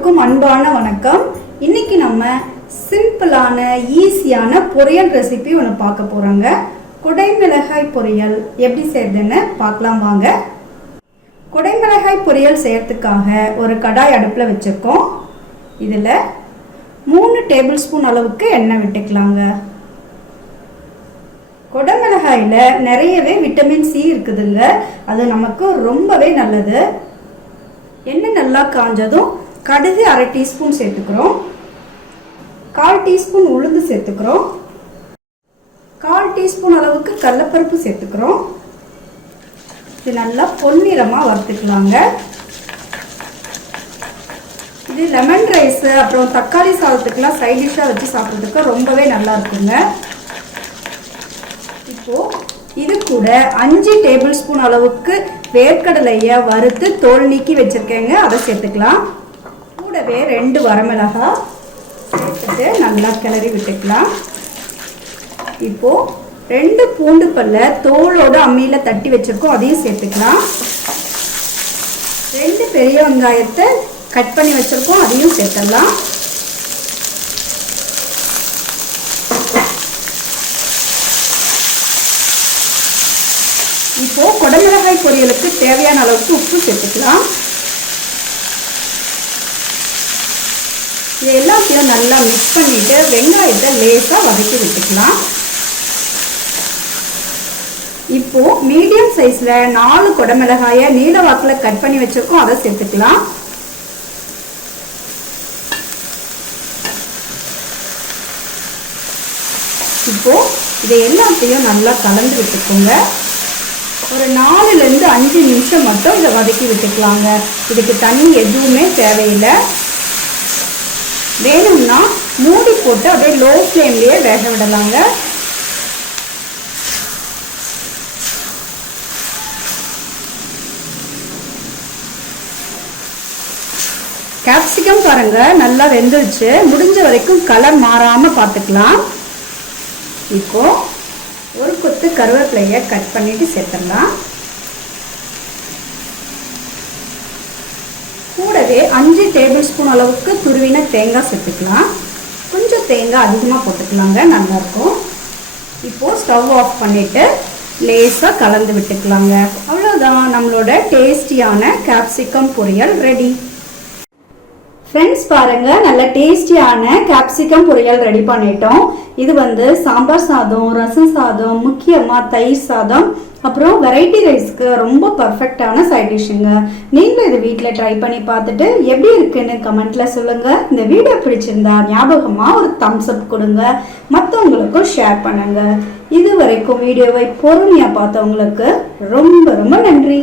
எல்லோருக்கும் அன்பான வணக்கம். இன்னைக்கு நம்ம சிம்பிளான ஈஸியான பொரியல் ரெசிபி ஒன்று பார்க்க போகிறோங்க குடைமிளகாய் பொரியல் எப்படி செய்யறதுன்னு பார்க்கலாம் வாங்க. குடைமிளகாய் பொரியல் செய்யறதுக்காக ஒரு கடாய் அடுப்பில் வச்சுருக்கோம். இதில் மூணு டேபிள் ஸ்பூன் அளவுக்கு எண்ணெய் விட்டுக்கலாங்க. குடமிளகாயில் நிறையவே விட்டமின் சி இருக்குதுங்க. அது நமக்கு ரொம்பவே நல்லது. எண்ணெய் நல்லா காஞ்சதும் கடுகு அரை டீஸ்பூன் சேர்த்துக்கிறோம். கால் டீஸ்பூன் உளுந்து சேர்த்துக்கிறோம். கால் டீஸ்பூன் அளவுக்கு கடலப்பருப்பு சேர்த்துக்கிறோம். இது நல்லா பொன்னிறமாக வறுத்துக்கலாங்க. இது லெமன் ரைஸு அப்புறம் தக்காளி சாதத்துக்கெலாம் சைட் டிஷ்ஷாக வச்சு சாப்பிட்றதுக்கு ரொம்பவே நல்லா இருக்குங்க. இப்போது இது கூட அஞ்சு டேபிள் ஸ்பூன் அளவுக்கு வேர்க்கடலையை வறுத்து தோல் நீக்கி வச்சுருக்கேங்க. அதை சேர்த்துக்கலாம். கூடவே ரெண்டு வரமிளகா சேர்த்துட்டு நல்லா கிளறி விட்டுக்கலாம். இப்போ ரெண்டு பூண்டு பல்ல தோலோட அம்மியில் தட்டி வச்சிருக்கோம் அதையும் சேர்த்துக்கலாம். ரெண்டு பெரிய வெங்காயத்தை கட் பண்ணி வச்சிருக்கோம் அதையும் சேர்த்துடலாம். இப்போ குடமிளகாய் பொரியலுக்கு தேவையான அளவுக்கு உப்பு சேர்த்துக்கலாம். இது எல்லாத்தையும் நல்லா மிக்ஸ் பண்ணிட்டு வெங்காயத்தை லேசாக வதக்கி விட்டுக்கலாம். இப்போ மீடியம் சைஸ்ல நாலு குடமிளகாயை நீல வாக்கில் கட் பண்ணி வச்சிருக்கோம். அதை சேர்த்துக்கலாம். இப்போ இதை எல்லாத்தையும் நல்லா கலந்து விட்டுக்கோங்க. ஒரு நாலுலேருந்து அஞ்சு நிமிஷம் மட்டும் இதை வதக்கி விட்டுக்கலாங்க. இதுக்கு தண்ணி எதுவுமே தேவையில்லை. வேணும்னா மூடி போட்டு அப்படியே லோ ஃப்ளேம்லேயே வேக விடலாங்க. கேப்சிகம் பாருங்க நல்லா வெந்துருச்சு. முடிஞ்ச வரைக்கும் கலர் மாறாம பார்த்துக்கலாம். இப்போ ஒரு கொத்து கருவேப்பிலையை கட் பண்ணிட்டு சேர்த்துடலாம். கூடவே அஞ்சு டேபிள் ஸ்பூன் அளவுக்கு துருவின தேங்காய் சேர்த்துக்கலாம். கொஞ்சம் தேங்காய் அதிகமாக போட்டுக்கலாங்க நல்லாயிருக்கும். இப்போது ஸ்டவ் ஆஃப் பண்ணிவிட்டு லேசாக கலந்து விட்டுக்கலாங்க. அவ்வளோதான் நம்மளோட டேஸ்டியான கேப்சிகம் பொரியல் ரெடி ஃப்ரெண்ட்ஸ் பாருங்க நல்ல டேஸ்டியான கேப்சிகம் பொரியல் ரெடி பண்ணிட்டோம். இது வந்து சாம்பார் சாதம் ரசம் சாதம் முக்கியமாக தயிர் சாதம் அப்புறம் வெரைட்டி ரைஸ்க்கு ரொம்ப பர்ஃபெக்டான சைட் டிஷ்ஷுங்க நீங்களும் இது வீட்டில் ட்ரை பண்ணி பார்த்துட்டு எப்படி இருக்குன்னு கமெண்ட்ல சொல்லுங்க. இந்த வீடியோ பிடிச்சிருந்தா ஞாபகமாக ஒரு தம்ஸ் அப் கொடுங்க. மற்றவங்களுக்கும் ஷேர் பண்ணுங்க. இது வரைக்கும் வீடியோவை பொறுமையாக பார்த்தவங்களுக்கு ரொம்ப ரொம்ப நன்றி.